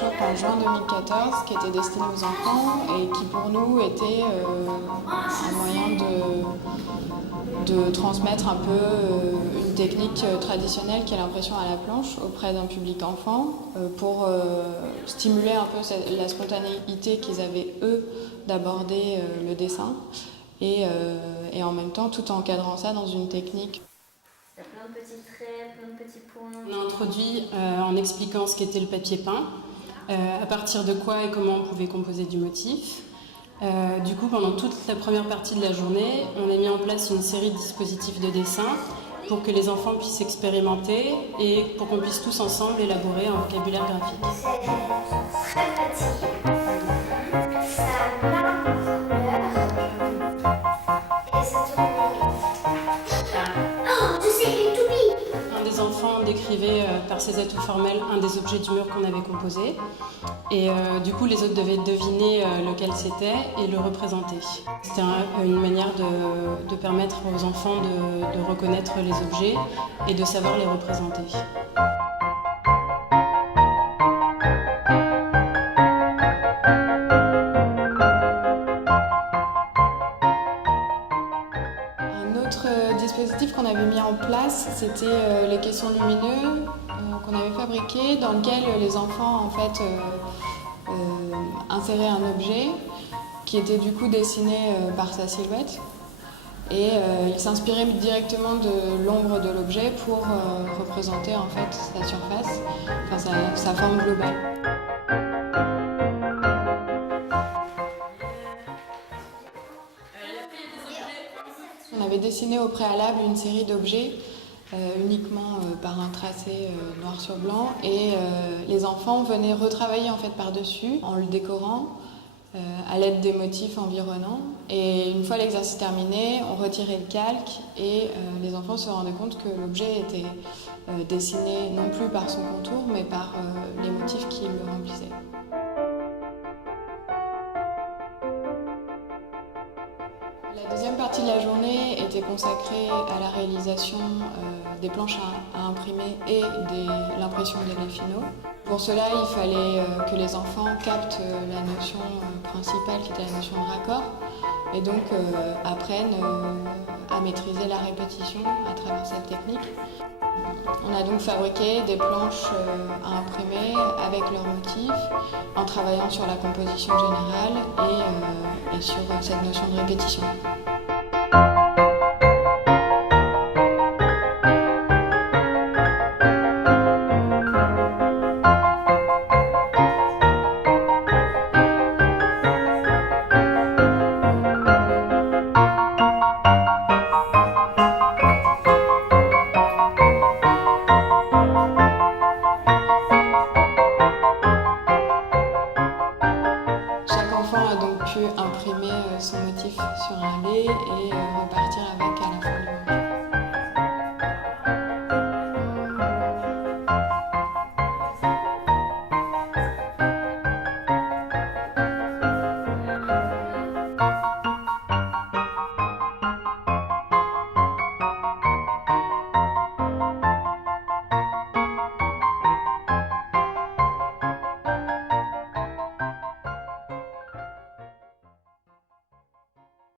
workshop en juin 2014 qui était destiné aux enfants et qui pour nous était un moyen de transmettre un peu une technique traditionnelle qui est l'impression à la planche auprès d'un public enfant pour stimuler un peu la spontanéité qu'ils avaient eux d'aborder le dessin et en même temps tout en encadrant ça dans une technique. Il y a plein de petits traits, plein de petits points. On a introduit en expliquant ce qu'était le papier peint, à partir de quoi et comment on pouvait composer du motif. Du coup, pendant toute la première partie de la journée, on a mis en place une série de dispositifs de dessin pour que les enfants puissent expérimenter et pour qu'on puisse tous ensemble élaborer un vocabulaire graphique. C'est très pratique. Ça a plein de couleurs. Et ça tourne. Oh, je sais, une toupie! Un des enfants décrivait par ses atouts formels un des objets du mur qu'on avait composé. Et du coup, les autres devaient deviner lequel c'était et le représenter. C'était une manière de permettre aux enfants de reconnaître les objets et de savoir les représenter. Un autre dispositif qu'on avait mis en place, c'était les caissons lumineux qu'on avait fabriqués, dans lequel les enfants en fait inséraient un objet qui était du coup dessiné par sa silhouette et ils s'inspiraient directement de l'ombre de l'objet pour représenter en fait sa surface, enfin sa forme globale. On avait dessiné au préalable une série d'objets uniquement par un tracé noir sur blanc et les enfants venaient retravailler en fait par-dessus en le décorant à l'aide des motifs environnants. Et une fois l'exercice terminé, on retirait le calque et les enfants se rendaient compte que l'objet était dessiné non plus par son contour mais par les motifs qui le remplissaient. La deuxième partie de la journée était consacrée à la réalisation des planches à imprimer et de l'impression des laits finaux. Pour cela, il fallait que les enfants captent la notion principale qui était la notion de raccord et donc apprennent à maîtriser la répétition à travers cette technique. On a donc fabriqué des planches à imprimer avec leurs motifs en travaillant sur la composition générale et sur cette notion de répétition. Chaque enfant a donc pu imprimer son motif sur un lait et repartir avec à la fin du workshop.